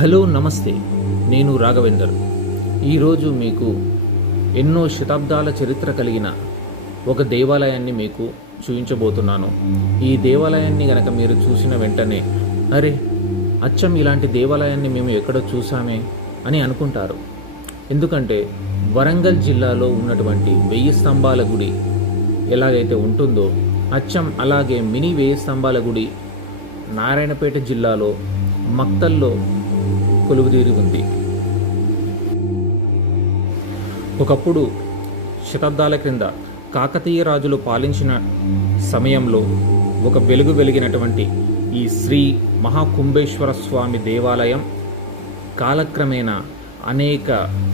Hello నమస్తే, నేను రాఘవేందర్. ఈరోజు మీకు ఎన్నో శతాబ్దాల చరిత్ర కలిగిన ఒక దేవాలయాన్ని మీకు చూపించబోతున్నాను. ఈ దేవాలయాన్ని గనక మీరు చూసిన వెంటనే అరే, అచ్చం ఇలాంటి దేవాలయాన్ని మేము ఎక్కడో చూసామే అని అనుకుంటారు. ఎందుకంటే వరంగల్ జిల్లాలో ఉన్నటువంటి 1000 స్తంభాల గుడి ఎలాగైతే ఉంటుందో అచ్చం అలాగే మినీ 1000 స్తంభాల గుడి నారాయణపేట జిల్లాలో మక్తల్లో కొలువుదీరి ఉంది. ఒకప్పుడు శతాబ్దాల క్రింద కాకతీయ రాజులు పాలించిన సమయంలో ఒక వెలుగు వెలిగినటువంటి ఈ శ్రీ మహాకుంభేశ్వర స్వామి దేవాలయం కాలక్రమేణా అనేక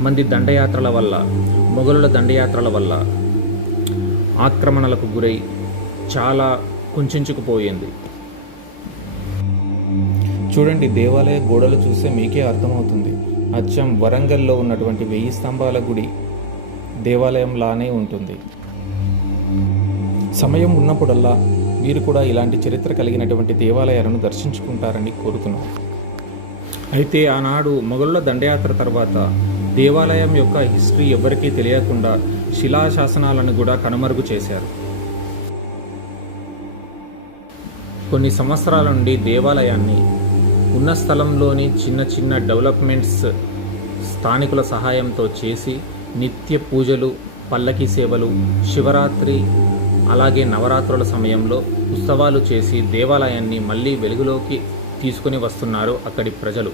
మంది దండయాత్రల వల్ల, మొఘలుల దండయాత్రల వల్ల ఆక్రమణలకు గురై చాలా కుంచుకుపోయింది. చూడండి, దేవాలయ గోడలు చూస్తే మీకే అర్థమవుతుంది. అచ్చం వరంగల్లో ఉన్నటువంటి 1000 స్తంభాల గుడి దేవాలయంలానే ఉంటుంది. సమయం ఉన్నప్పుడల్లా మీరు కూడా ఇలాంటి చరిత్ర కలిగినటువంటి దేవాలయాలను దర్శించుకుంటారని కోరుతున్నాను. అయితే ఆనాడు మొఘలుల దండయాత్ర తర్వాత దేవాలయం యొక్క హిస్టరీ ఎవరికీ తెలియకుండా శిలాశాసనాలను కూడా కనుమరుగు చేశారు. కొన్ని సంవత్సరాల నుండి దేవాలయాన్ని ఉన్న స్థలంలోని చిన్న చిన్న డెవలప్మెంట్స్ స్థానికుల సహాయంతో చేసి నిత్య పూజలు, పల్లకి సేవలు, శివరాత్రి అలాగే నవరాత్రుల సమయంలో ఉత్సవాలు చేసి దేవాలయాన్ని మళ్ళీ వెలుగులోకి తీసుకుని వస్తున్నారు అక్కడి ప్రజలు.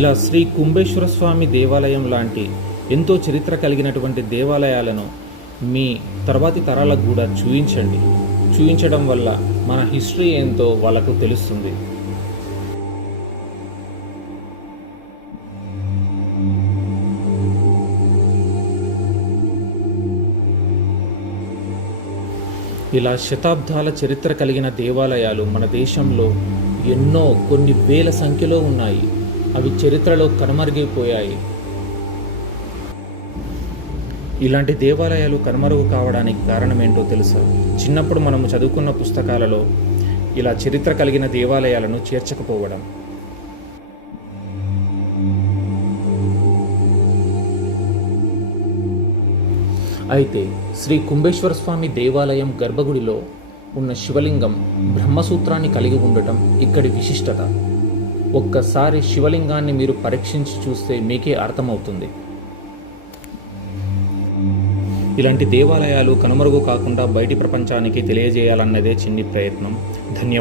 ఇలా శ్రీ కుంభేశ్వర స్వామి దేవాలయం లాంటి ఎంతో చరిత్ర కలిగినటువంటి దేవాలయాలను మీ తర్వాతి తరాలకు కూడా చూపించడం వల్ల మన హిస్టరీ ఏంతో వాళ్ళకు తెలుస్తుంది. ఇలా శతాబ్దాల చరిత్ర కలిగిన దేవాలయాలు మన దేశంలో ఎన్నో, కొన్ని వేల సంఖ్యలో ఉన్నాయి. అవి చరిత్రలో కనుమరుగైపోయాయి. ఇలాంటి దేవాలయాలు కనుమరుగు కావడానికి కారణం ఏంటో తెలుసా? చిన్నప్పుడు మనము చదువుకున్న పుస్తకాలలో ఇలా చరిత్ర కలిగిన దేవాలయాలను చేర్చకపోవడం. అయితే శ్రీ కుంభేశ్వర స్వామి దేవాలయం గర్భగుడిలో ఉన్న శివలింగం బ్రహ్మసూత్రాన్ని కలిగి ఉండటం ఇక్కడి విశిష్టత. ఒక్కసారి శివలింగాన్ని మీరు పరీక్షించి చూస్తే మీకే అర్థమవుతుంది. ఇలాంటి దేవాలయాలు కనుమరుగు కాకుండా బయటి ప్రపంచానికి తెలియజేయాలన్నదే చిన్ని ప్రయత్నం. ధన్యవాదాలు.